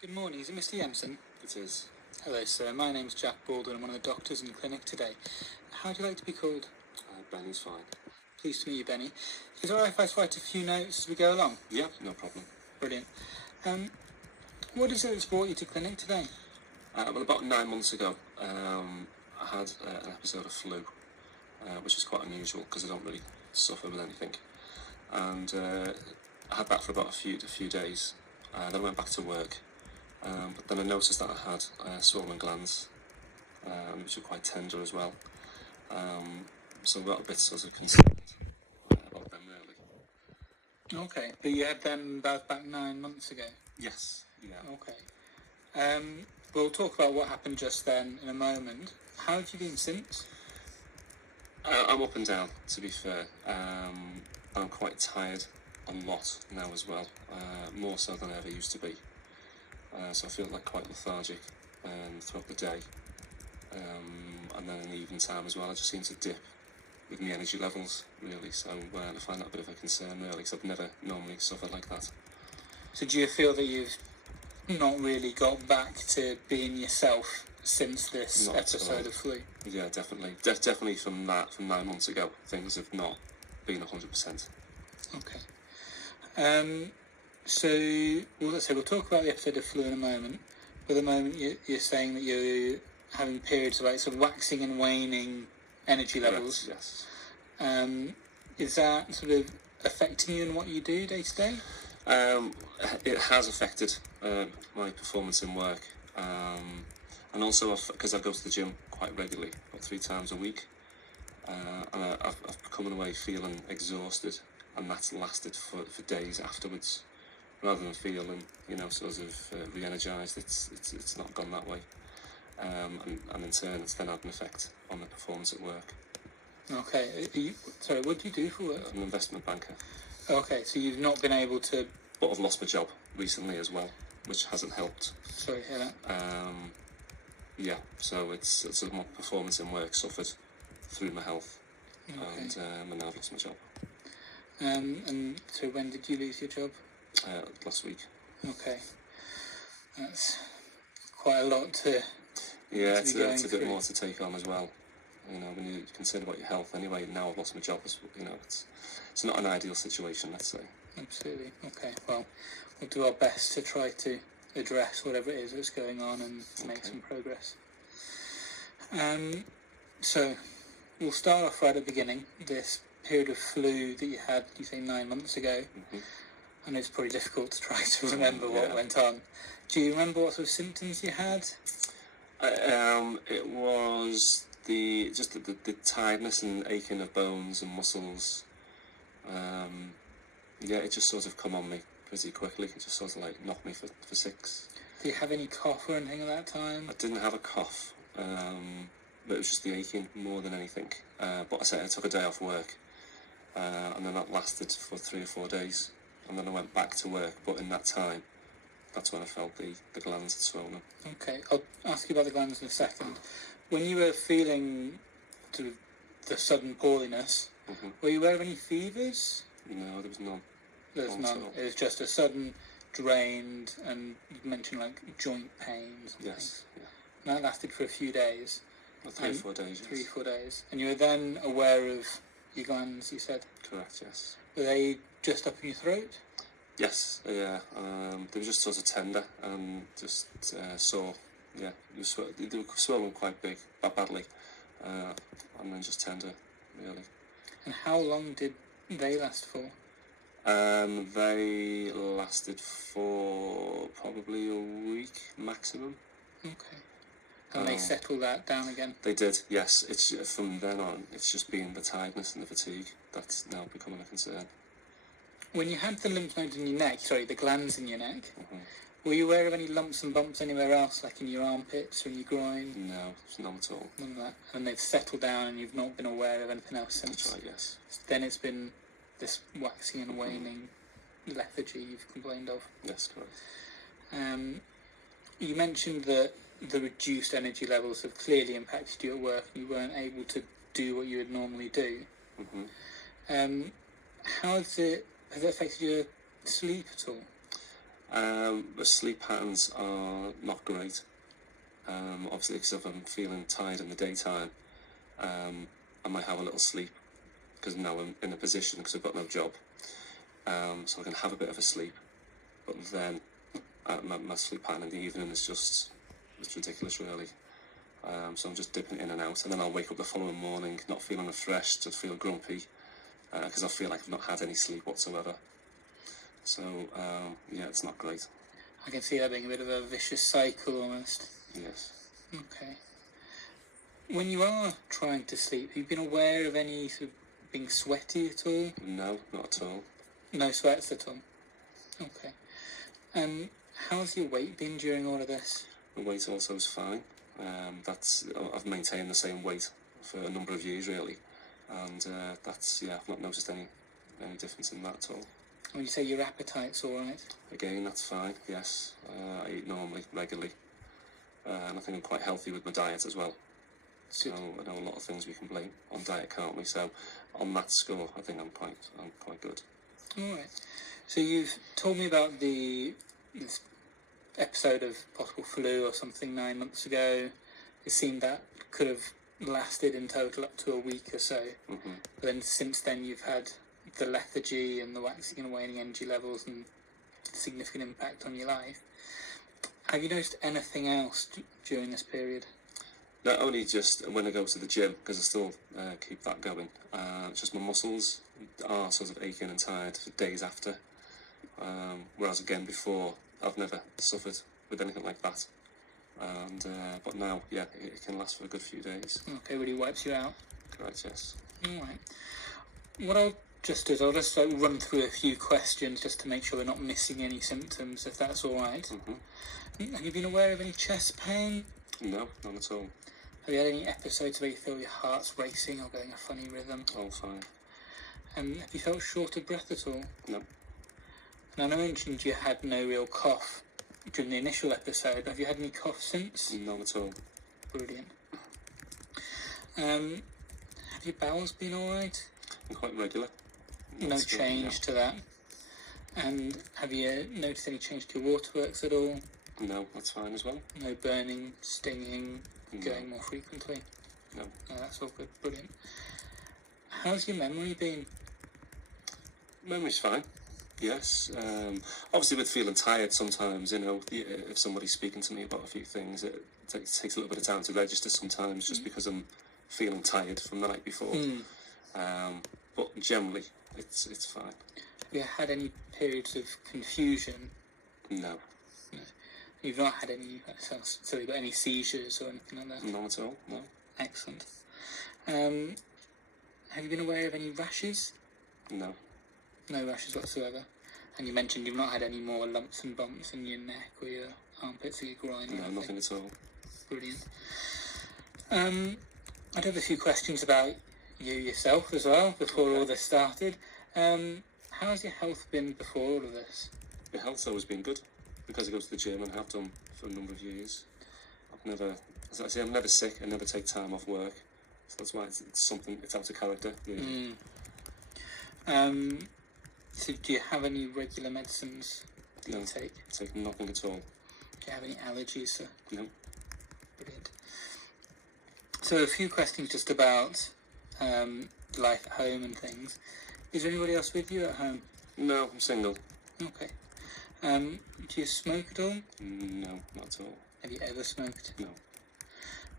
Good morning, is it Mr. Yemson? It is. Hello sir, my name's Jack Baldwin. I'm one of the doctors in the clinic today. How do you like to be called? Benny's fine. Pleased to meet you, Benny. Is it alright if I write a few notes as we go along? Yeah, no problem. Brilliant. What is it that's brought you to clinic today? Well, about 9 months ago, I had an episode of flu, which is quite unusual because I don't really suffer with anything. And I had that for about a few days. Then I went back to work. But then I noticed that I had swollen glands, which were quite tender as well. So I got a bit sort of concerned about them really. Okay, but you had them back 9 months ago? Yes, yeah. Okay. We'll talk about what happened just then in a moment. How have you been since? I'm up and down, to be fair. I'm quite tired a lot now as well, more so than I ever used to be. So I feel like quite lethargic throughout the day. And then in the evening time as well, I just seem to dip with my energy levels, really. So I find that a bit of a concern, really, because I've never normally suffered like that. So do you feel that you've not really got back to being yourself since this episode of flu? Yeah, definitely. Definitely from 9 months ago, things have not been 100%. Okay. So we'll talk about the episode of flu in a moment. But at the moment, you're saying that you're having periods of like sort of waxing and waning energy levels. Correct, yes. Is that sort of affecting you in what you do day to day? It has affected my performance in work, and also because I go to the gym quite regularly, about 3 times a week, and I've come away feeling exhausted, and that's lasted for days afterwards. Rather than feeling, sort of re-energised, it's not gone that way, and in turn, it's then had an effect on the performance at work. Okay. Sorry, what do you do for work? I'm an investment banker. Okay, so you've not been able to. But I've lost my job recently as well, which hasn't helped. Sorry to hear that. Yeah, so it's my performance in work suffered through my health, okay. And now I've lost my job. And so when did you lose your job? Last week. Okay, that's quite a lot to. Yeah, it's a bit more to take on as well. When you're concerned about your health anyway. Now I've lost my job. It's not an ideal situation, let's say. Absolutely. Okay. Well, we'll do our best to try to address whatever it is that's going on and make some progress. So we'll start off right at the beginning. This period of flu that you had, you say 9 months ago. Mm-hmm. I know it's pretty difficult to try to remember what went on. Do you remember what sort of symptoms you had? It was the tiredness and aching of bones and muscles. It just sort of come on me pretty quickly. It just sort of like knocked me for 6. Do you have any cough or anything at that time? I didn't have a cough, but it was just the aching more than anything. But I took a day off work, and then that lasted for 3 or 4 days. And then I went back to work, but in that time, that's when I felt the glands had swollen. Okay, I'll ask you about the glands in a second. When you were feeling sort of the sudden poorliness, were you aware of any fevers? No, there was none. There was none. It was just a sudden drained, and you mentioned like joint pains. Yes. Yeah. And that lasted for a few days. 3 or 4 days. 3 or 4 days. And you were then aware of your glands, you said? Correct, yes. Were they just up in your throat? Yes, yeah. They were just sort of tender and just sore. Yeah, they were swollen quite big, badly, and then just tender, really. And how long did they last for? They lasted for probably a week maximum. Okay. And they settled that down again? They did, yes. It's from then on, it's just been the tiredness and the fatigue that's now becoming a concern. When you had the lymph nodes in your neck, the glands in your neck, were you aware of any lumps and bumps anywhere else, like in your armpits or in your groin? No, none at all. None of that. And they've settled down and you've not been aware of anything else since? That's right, yes. Then it's been this waxing and waning lethargy you've complained of? Yes, correct. You mentioned that the reduced energy levels have clearly impacted you at work and you weren't able to do what you would normally do. How has it affected your sleep at all? The sleep patterns are not great. Obviously, because if I'm feeling tired in the daytime, I might have a little sleep because now I'm in a position because I've got no job, so I can have a bit of a sleep. But then my sleep pattern in the evening is just it's ridiculous, really. So I'm just dipping in and out, and then I'll wake up the following morning not feeling refreshed, to feel grumpy because I feel like I've not had any sleep whatsoever. So yeah, it's not great. I can see that being a bit of a vicious cycle almost. Yes. Okay. When you are trying to sleep, have you been aware of any sort of being sweaty at all? No, not at all. No sweats at all? Okay. And how's your weight been during all of this? The weight also is fine. I've maintained the same weight for a number of years, really, and I've not noticed any difference in that at all. When you say your appetite's all right? Again, that's fine. Yes, I eat normally, regularly, and I think I'm quite healthy with my diet as well. So I know a lot of things we can blame on diet, can't we? So on that score, I think I'm quite good. All right. So you've told me about this episode of possible flu or something 9 months ago. It seemed that could have lasted in total up to a week or so. Mm-hmm. But then since then you've had the lethargy and the waxing and waning energy levels and significant impact on your life. Have you noticed anything else during this period? Not only just when I go to the gym, because I still keep that going. It's just my muscles are sort of aching and tired for days after. Whereas again before, I've never suffered with anything like that. And but now, yeah, it can last for a good few days. Okay, really wipes you out. Correct, yes. All right. What I'll just do is I'll just run through a few questions just to make sure we're not missing any symptoms, if that's all right. Mm-hmm. Have you been aware of any chest pain? No, none at all. Have you had any episodes where you feel your heart's racing or going a funny rhythm? All fine. And have you felt short of breath at all? No. And I mentioned you had no real cough during the initial episode. Have you had any cough since? None at all. Brilliant. Have your bowels been alright? I'm quite regular. No change to that. And have you noticed any change to your waterworks at all? No, that's fine as well. No burning, stinging, No. going more frequently? No. That's all good. Brilliant. How's your memory been? Memory's fine. Yes. Obviously, with feeling tired, sometimes if somebody's speaking to me about a few things, it takes a little bit of time to register. Sometimes, just because I'm feeling tired from the night before. But generally, it's fine. Have you had any periods of confusion? No. You've not had any, so you've got any seizures or anything like that? None at all. No. Excellent. Have you been aware of any rashes? No. No rashes whatsoever. And you mentioned you've not had any more lumps and bumps in your neck or your armpits or your groin? No, nothing at all. Brilliant. I do have a few questions about you yourself as well before all this started. How's your health been before all of this? The health's always been good because I go to the gym and have done for a number of years. I've never, as I say, I'm never sick. I never take time off work, so that's why it's out of character. Really. So do you have any regular medicines that you take? I take nothing at all. Do you have any allergies, sir? No. Brilliant. So a few questions just about life at home and things. Is there anybody else with you at home? No, I'm single. Okay. Do you smoke at all? No, not at all. Have you ever smoked? No.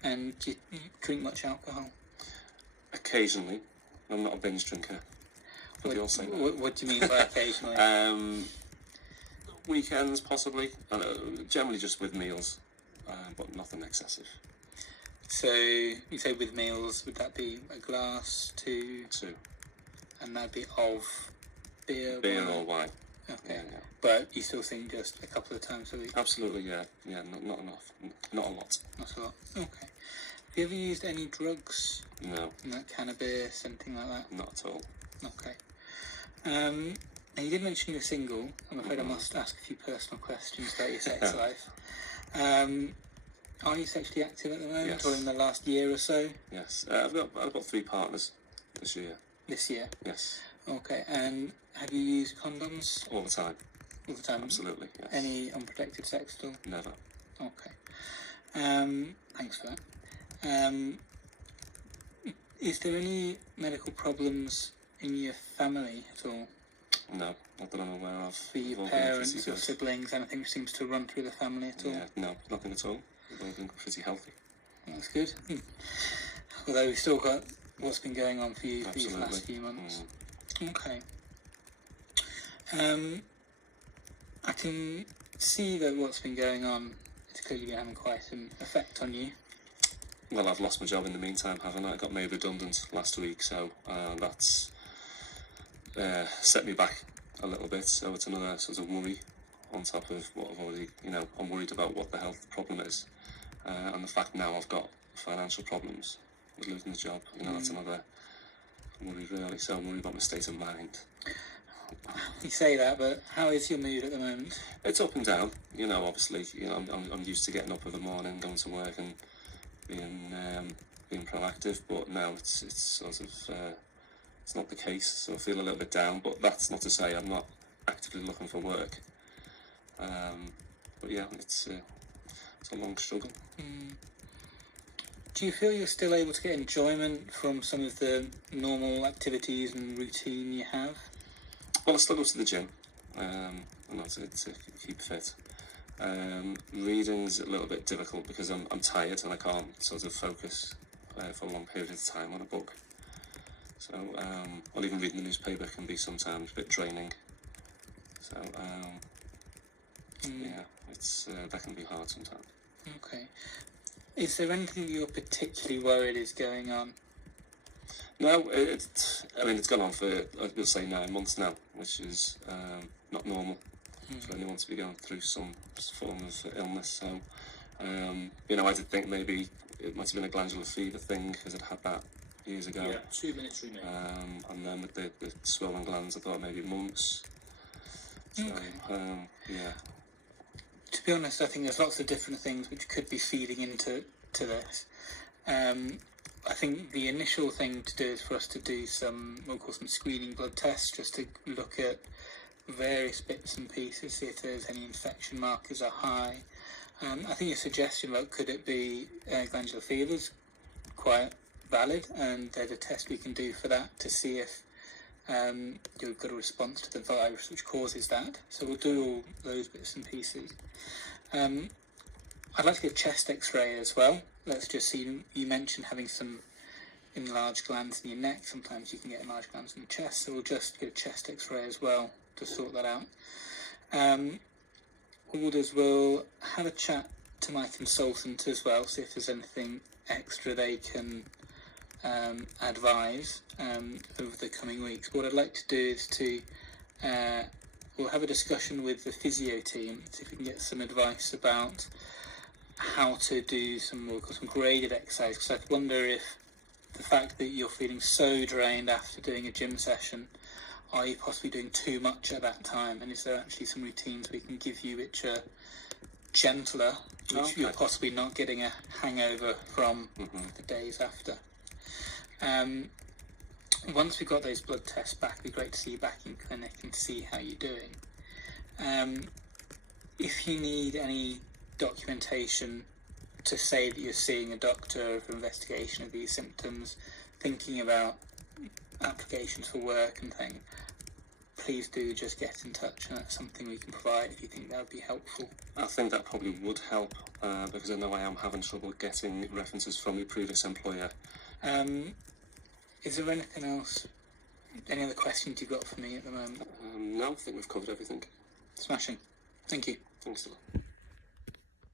And do you drink much alcohol? Occasionally. I'm not a binge drinker. But you're saying that. What do you mean by occasionally? Weekends, possibly. Generally just with meals, but nothing excessive. So you say with meals, would that be a glass, two? Two. And that'd be of beer, beer wine? or wine. Okay. Yeah. But you still think just a couple of times a week? Absolutely, yeah. Yeah, not enough. Not a lot. Not a lot. Okay. Have you ever used any drugs? No. Like cannabis, anything like that? Not at all. Okay. And you did mention you're single. I'm afraid I must ask a few personal questions about your sex life. Are you sexually active at the moment, Yes. or in the last year or so? Yes. I've got 3 partners this year. This year? Yes. Okay. And have you used condoms? All the time. all the time? Absolutely, yes. Any unprotected sex at all? Never. Okay. Thanks for that. Is there any medical problems in your family at all? No, not that I'm aware of. For your We've all been parents pretty or good. siblings, anything which seems to run through the family at all? Yeah, no, nothing at all. We've all been pretty healthy. That's good. Although we've still got what's been going on for you these Absolutely. last few months. Mm. Okay. I can see that what's been going on is clearly been having quite an effect on you. Well, I've lost my job in the meantime, haven't I? I got made redundant last week, so that's set me back a little bit. So it's another sort of worry on top of what I've already, I'm worried about what the health problem is. And the fact now I've got financial problems with losing the job, that's another worry really. So I'm worried about my state of mind. You say that, but how is your mood at the moment? It's up and down, obviously, I'm used to getting up in the morning, going to work and being proactive, but now it's sort of, it's not the case, so I feel a little bit down, but that's not to say I'm not actively looking for work. But yeah, it's a long struggle. Do you feel you're still able to get enjoyment from some of the normal activities and routine you have? Well, I still go to the gym, to keep fit. Reading's a little bit difficult because I'm tired and I can't sort of focus for a long period of time on a book. So, or even reading the newspaper can be sometimes a bit draining. So, yeah, it's that can be hard sometimes. Okay. Is there anything you're particularly worried is going on? No, it's gone on for, I will say, 9 months now, which is not normal for anyone to be going through some form of illness. So, I did think maybe it might have been a glandular fever thing because I'd had that years ago. Yeah, 2 minutes remain. And then with the swollen glands, I thought maybe mumps. So, yeah. To be honest, I think there's lots of different things which could be feeding into this. I think the initial thing to do is for us to do we'll call some screening blood tests, just to look at various bits and pieces, see if there's any infection markers are high. I think your suggestion about could it be glandular fever is quite valid, and there's a test we can do for that to see if you've got a response to the virus which causes that. So we'll do all those bits and pieces. I'd like to get a chest x-ray as well. Let's just see, you mentioned having some enlarged glands in your neck. Sometimes you can get enlarged glands in the chest, so we'll just get a chest x-ray as well to sort that out. We'll have a chat to my consultant as well, see if there's anything extra they can advise over the coming weeks. What I'd like to do is we'll have a discussion with the physio team, see if we can get some advice about how to do some graded exercise, because I wonder if the fact that you're feeling so drained after doing a gym session, are you possibly doing too much at that time, and is there actually some routines we can give you which are gentler, which you're possibly not getting a hangover from the days after. Once we've got those blood tests back, it'd be great to see you back in clinic and see how you're doing. If you need any documentation to say that you're seeing a doctor for investigation of these symptoms, thinking about applications for work and things, please do just get in touch, and that's something we can provide if you think that would be helpful. I think that probably would help because I know I am having trouble getting references from your previous employer. Is there anything else, any other questions you've got for me at the moment? No, I think we've covered everything. Smashing. Thank you. Thanks a lot.